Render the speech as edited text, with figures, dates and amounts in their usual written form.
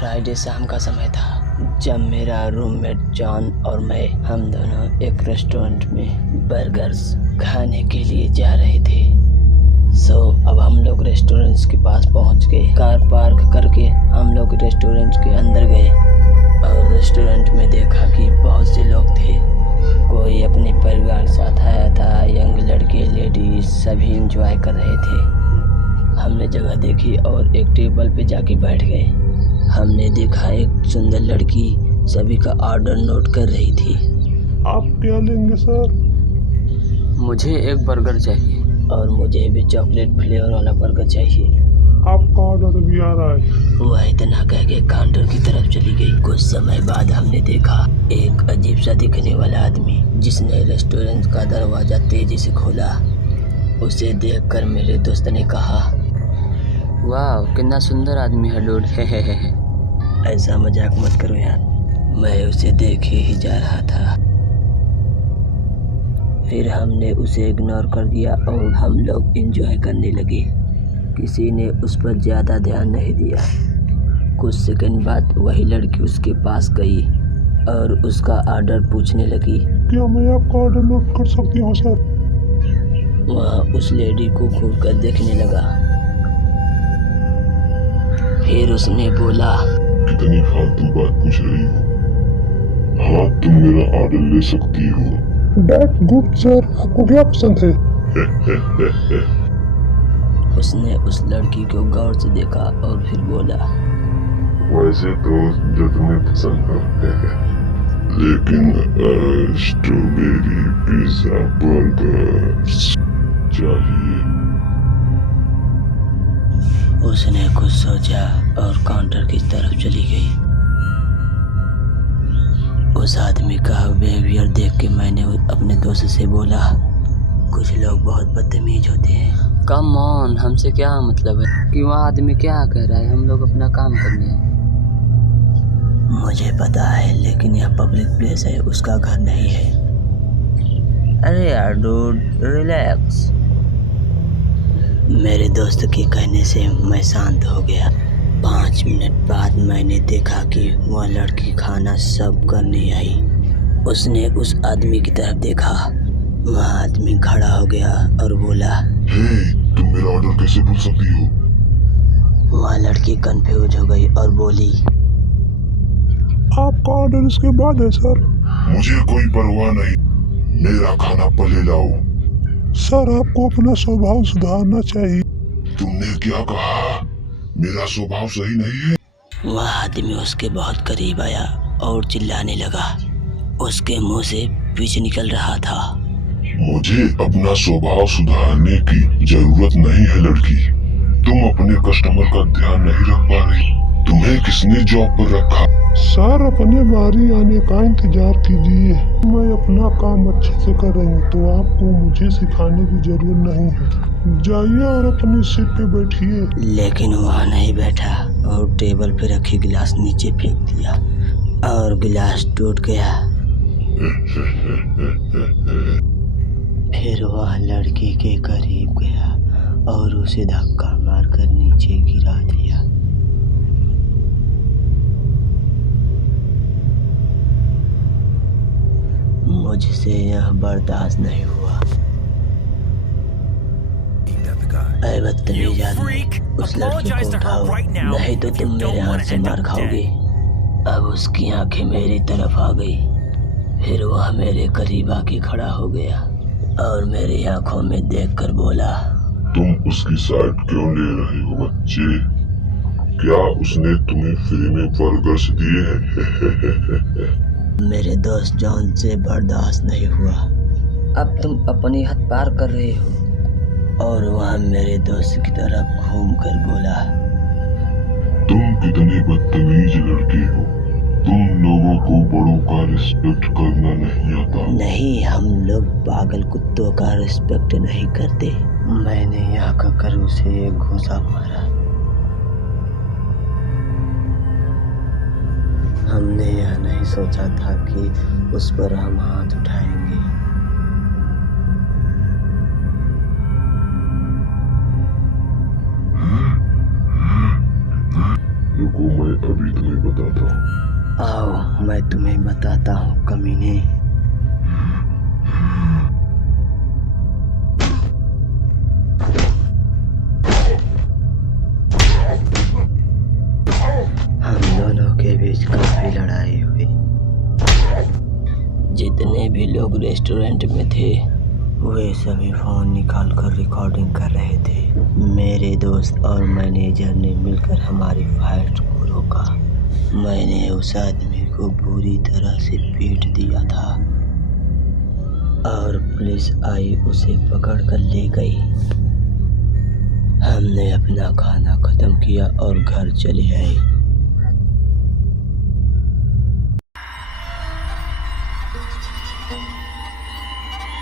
Friday शाम का समय था जब मेरा रूममेट जॉन और मैं हम दोनों एक रेस्टोरेंट में बर्गर्स खाने के लिए जा रहे थे। अब हम लोग रेस्टोरेंट के पास पहुंच गए। कार पार्क करके हम लोग रेस्टोरेंट के अंदर गए और रेस्टोरेंट में देखा कि बहुत से लोग थे। कोई अपने परिवार के साथ आया था, यंग लड़के लेडीज सभी एंजॉय कर रहे थे। हमने जगह देखी और एक टेबल पे जाके बैठ गए। हमने देखा एक सुंदर लड़की सभी का ऑर्डर नोट कर रही थी। आप क्या लेंगे सर? मुझे एक बर्गर चाहिए और मुझे भी चॉकलेट फ्लेवर वाला बर्गर चाहिए। आपका ऑर्डर अभी आ रहा है। वह इतना कह के काउंटर की तरफ चली गई। कुछ समय बाद हमने देखा एक अजीब सा दिखने वाला आदमी जिसने रेस्टोरेंट का दरवाजा तेजी से खोला। उसे देखकर मेरे दोस्त ने कहा, वाह कितना सुंदर आदमी है डूड। ऐसा मजाक मत करो यार, मैं उसे देखे ही जा रहा था। फिर हमने उसे इग्नोर कर दिया और हम लोग एंजॉय करने लगे। किसी ने उस पर ज़्यादा ध्यान नहीं दिया। कुछ सेकंड बाद वही लड़की उसके पास गई और उसका ऑर्डर पूछने लगी। क्या मैं आपका ऑर्डर नोट कर सकती हूँ सर? वह उस लेडी को घूर कर देखने लगा। फिर उसने बोला, कितनी फालतू बात पूछ रही हो? हाँ, तुम मेरा ऑर्डर ले सकती हो। दैट्स गुड सर, आपको क्या पसंद है? उसने उस लड़की को गौर से देखा और फिर बोला, वैसे तो जो तुम्हें पसंद है, लेकिन स्ट्रॉबेरी पिज्जा बर्गर चाहिए। उसने कुछ सोचा और काउंटर की तरफ चली गई। उस आदमी का बिहेवियर देख के मैंने अपने दोस्त से बोला, कुछ लोग बहुत बदतमीज होते हैं। कम ऑन, हमसे क्या मतलब है कि वह आदमी क्या कह रहा है, हम लोग अपना काम करने हैं। मुझे पता है, लेकिन यह पब्लिक प्लेस है, उसका घर नहीं है। अरे यार डूड, रिलैक्स। मेरे दोस्त के कहने से मैं शांत हो गया। 5 मिनट बाद मैंने देखा कि वह लड़की खाना सर्व करने आई। उसने उस आदमी की तरफ देखा। वह आदमी खड़ा हो गया और बोला, तुम मेरा ऑर्डर कैसे भूल सकती हो? वह लड़की कंफ्यूज हो गई और बोली, आपका ऑर्डर इसके बाद है सर। मुझे कोई परवाह नहीं, मेरा खाना पहले लाओ। सर, आपको अपना स्वभाव सुधारना चाहिए। तुमने क्या कहा? मेरा स्वभाव सही नहीं है? वह आदमी उसके बहुत करीब आया और चिल्लाने लगा। उसके मुंह से विष निकल रहा था। मुझे अपना स्वभाव सुधारने की जरूरत नहीं है लड़की। तुम अपने कस्टमर का ध्यान नहीं रख पा रही। तुम्हें किसने जॉब पर रखा? सर, अपने बारी आने का इंतजार कीजिए। मैं अपना काम अच्छे से कर रही हूँ, तो आपको मुझे सिखाने की जरूरत नहीं है। जाइए और अपनी सीट पे बैठिए। लेकिन वह नहीं बैठा और टेबल पे रखी गिलास नीचे फेंक दिया और गिलास टूट गया। फिर वह लड़की के करीब गया और उसे धक्का मारकर नीचे गिरा दिया। मुझसे यह बर्दाश्त नहीं हुआ। ऐ बदतमीज आदमी, उस लड़की को उठाओ, नहीं तो तुम मेरे हाथ से मार खाओगे। अब उसकी आंखें मेरी तरफ आ गई। फिर वह मेरे करीब आके खड़ा हो गया और मेरी आंखों में देखकर बोला, तुम उसकी साइड क्यों ले रहे हो बच्चे? क्या उसने तुम्हें फ्री में बर्गर्स दिए हैं? मेरे दोस्त जॉन से बर्दाश्त नहीं हुआ। अब तुम अपनी हद पार कर रहे हो। और वह मेरे दोस्त की तरफ घूमकर बोला, तुम कितनी बदतमीज लड़की हो। तुम लोगों को बड़ों का रिस्पेक्ट करना नहीं आता। नहीं, हम लोग पागल कुत्तों का रिस्पेक्ट नहीं करते। मैंने यहाँ कहकर उसे एक घूंसा मारा। हमने यह नहीं सोचा था कि उस पर हम हाथ उठाएंगे। रुको, मैं अभी तुम्हें बताता हूँ। आओ मैं तुम्हें बताता हूँ कमीने। हम दोनों के बीच काफी लड़ाई हुई। जितने भी लोग रेस्टोरेंट में थे वे सभी फोन निकाल कर रिकॉर्डिंग कर रहे थे। मेरे दोस्त और मैनेजर ने मिलकर हमारी फाइट को रोका। मैंने उस आदमी को बुरी तरह से पीट दिया था और पुलिस आई उसे पकड़ कर ले गई। हमने अपना खाना खत्म किया और घर चले आए।